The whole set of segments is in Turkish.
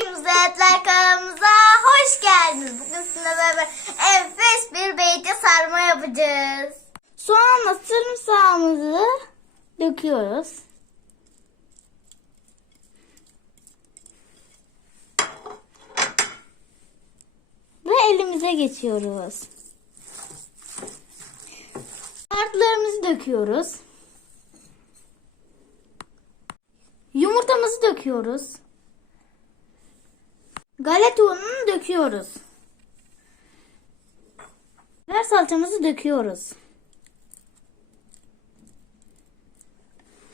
Müzeyetler kanalımıza hoş geldiniz. Bugün sizinle beraber enfes bir beyti sarma yapacağız. Soğanla sarımsağımızı döküyoruz. Ve elimize geçiyoruz. Kartlarımızı döküyoruz. Yumurtamızı döküyoruz. Galeta ununu döküyoruz. Biber salçamızı döküyoruz.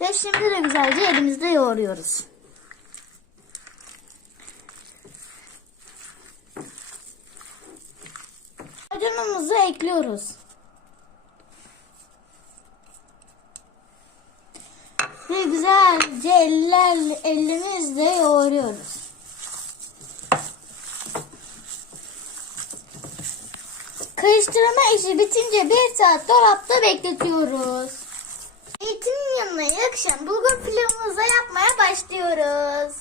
Ve şimdi de güzelce elimizde yoğuruyoruz. Acunumuzu ekliyoruz. Ve güzelce eller, elimizle yoğuruyoruz. Karıştırma işi bitince bir saat dolapta bekletiyoruz. Zeytinin yanına yakışan bulgur pilavımızı yapmaya başlıyoruz.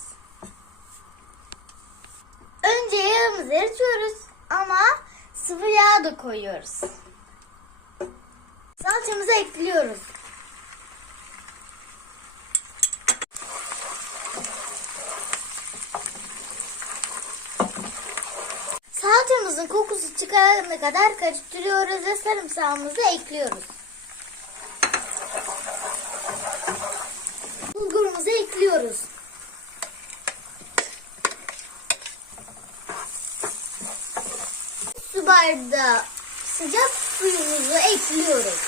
Önce yağımızı eritiyoruz ama sıvı yağ da koyuyoruz. Salçamızı ekliyoruz. Salçamızın kokusu çıkarana kadar karıştırıyoruz ve sarımsağımızı ekliyoruz. Bulgurumuzu ekliyoruz. Su bardağı sıcak suyumuzu ekliyoruz.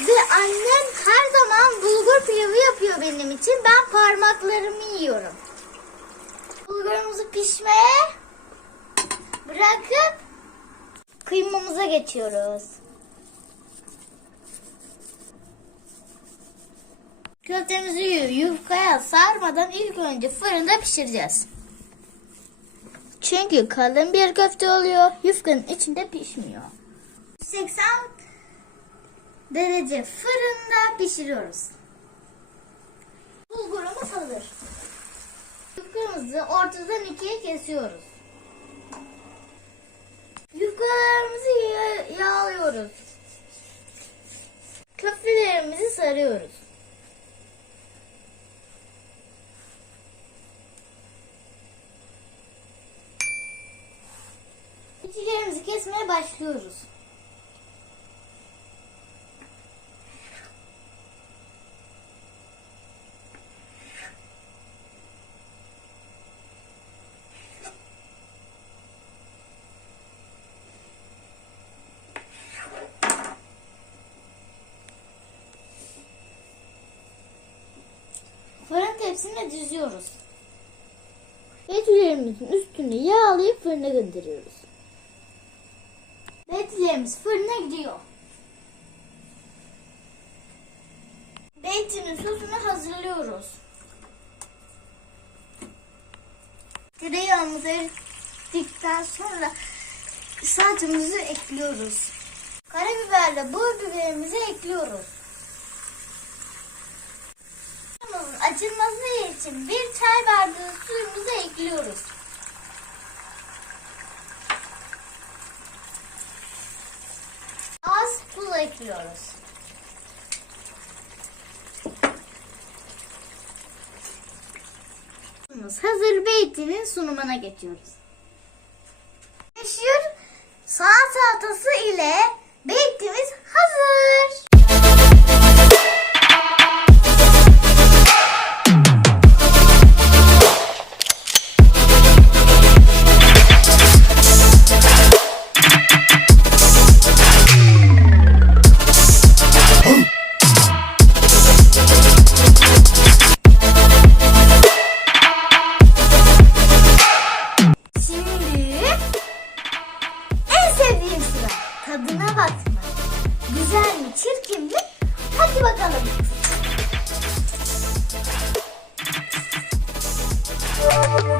Ve annem her zaman bulgur pilavı yapıyor benim için. Ben parmaklarımı yiyorum. Bulgurumuzu pişmeye bırakıp kıymamıza geçiyoruz. Köftemizi yu- yufkaya sarmadan ilk önce fırında pişireceğiz. Çünkü kalın bir köfte oluyor. Yufkanın içinde pişmiyor. 80 derece fırında pişiriyoruz. Bulgurumuz hazır. Yufkamızı ortadan ikiye kesiyoruz. Yufkalarımızı ya- yağlıyoruz. Köftelerimizi sarıyoruz. İçlerimizi kesmeye başlıyoruz. Tepsine diziyoruz. Etlerimizin üstünü yağlayıp fırına gönderiyoruz. Etlerimiz fırına gidiyor. Beytinin sosunu hazırlıyoruz. Tereyağımızı erittikten sonra salçamızı ekliyoruz. Karabiberle bol biberimizi ekliyoruz. Açılması için bir çay bardağı suyumuzu ekliyoruz. Az tuz ekliyoruz. Hazır beytinin sunumuna geçiyoruz. Meşhur salatası ile çirkin mi? Hadi bakalım. Hmm,